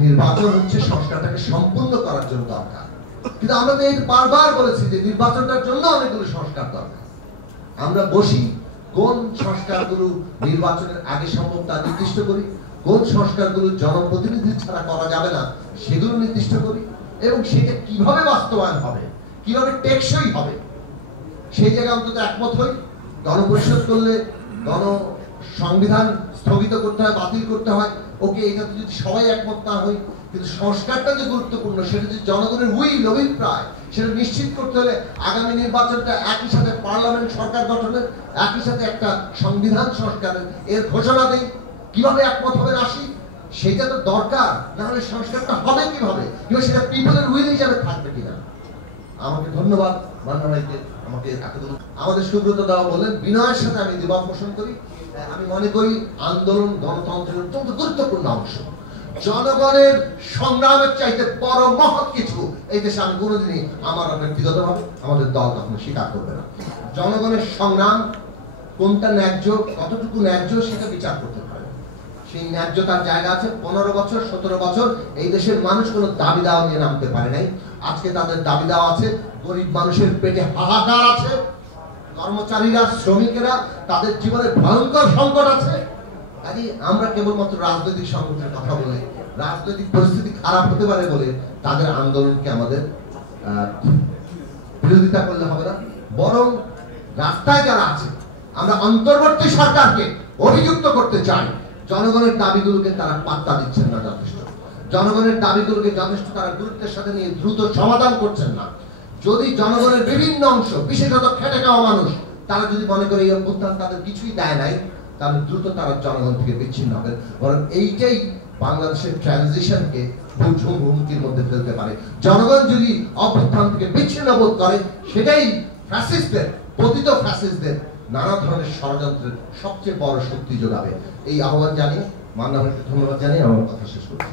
নির্বাচন হচ্ছে সংস্কারটাকে সম্পূর্ণ করার জন্য দরকার, কিন্তু আমরা তো এই বারবার বলেছি যে নির্বাচনটার জন্য অনেকগুলো সংস্কার দরকার। আমরা বসি কোন সংস্কারগুলো নির্বাচনের আগে সম্ভব তা নির্দিষ্ট করি, কোন সংস্কারগুলো জনপ্রতিনিধি ছাড়া করা যাবে না সেগুলো নির্দিষ্ট করি, এবং সেটা কিভাবে বাস্তবায়ন হবে, কিভাবে টেকসই হবে সেই জায়গায় অন্তত একমত হই। গণপরিষদ করলে সংবিধান স্থগিত করতে হয়, বাতিল করতে হয়, ওকে, এটাতে যদি সবাই একমত না হই, কিন্তু সংস্কারটা যে গুরুত্বপূর্ণ সেটা যদি জনগণের উইল অভিপ্রায় সেটা নিশ্চিত করতে হলে আগামী নির্বাচনটা একই সাথে পার্লামেন্ট সরকার গঠনের, একই সাথে একটা সংবিধান সংস্কারের এর ঘোষণা দেই। কিভাবে একমত হবে আসি, সেটা তো দরকার, না হলে সংস্কারটা হবে কিভাবে, কিংবা সেটা পিপলের উইল হিসাবে থাকবে কিনা। আমাকে ধন্যবাদ মান্না ভাইকে, আমাকে এতগুলো আমাদের সুব্রত দাও বলেন, বিনয়ের সাথে আমি দ্বিমত পোষণ করি। আমি মনে করি আন্দোলন গণতন্ত্রের অত্যন্ত গুরুত্বপূর্ণ অংশ। জনগণের সংগ্রামের চাইতে বড় মহৎ কিছু এই দেশে আমি কোনোদিনই আমার ব্যক্তিগতভাবে আমাদের দল কখনো স্বীকার করবে না। জনগণের সংগ্রাম কোনটা ন্যায্য, কতটুকু ন্যায্য সেটা বিচার করতে পারে, সেই ন্যায্যতার জায়গা আছে। 15 বছর 17 বছর এই দেশের মানুষ কোনো দাবি দাওয়া নিয়ে নামতে পারে নাই, আজকে তাদের দাবি দেওয়া আছে। গরিব মানুষের পেটে হাহাকার আছে, কর্মচারীরা শ্রমিকেরা তাদের জীবনে ভয়ঙ্কর সংকট আছে। কাজে আমরা কেবলমাত্র রাজনৈতিক সংকটের কথা বলে, রাজনৈতিক পরিস্থিতি খারাপ হতে পারে বলে তাদের আন্দোলনকে আমাদের বিরোধিতা করলে হবে না, বরং রাস্তায় যারা আছে আমরা অন্তর্বর্তী সরকারকে অভিযুক্ত করতে চাই, জনগণের দাবিগুলোকে তারা পাত্তা দিচ্ছেন না যথেষ্ট, জনগণের দাবিগুলোকে যথেষ্ট তারা গুরুত্বের সাথে নিয়ে দ্রুত সমাধান করছেন না। যদি জনগণের বিভিন্ন অংশ, বিশেষত খেটে খাওয়া মানুষ, তারা যদি মনে করে এই অভ্যুত্থান তাদের কিছুই দেয় নাই, তাহলে দ্রুত তারা জনগণ থেকে বিচ্ছিন্ন হবে, বরং এইটাই বাংলাদেশের ট্রানজিশনকে হুমকির মধ্যে ফেলতে পারে। জনগণ যদি অভ্যুত্থান থেকে বিচ্ছিন্ন বোধ করে, সেটাই ফ্যাসিস্টদের, পতিত ফ্যাসিস্টদের নানা ধরনের ষড়যন্ত্রের সবচেয়ে বড় শক্তি যোগাবে। এই আহ্বান জানিয়ে মান্না ভাইকে ধন্যবাদ জানিয়ে আমার কথা শেষ করছি।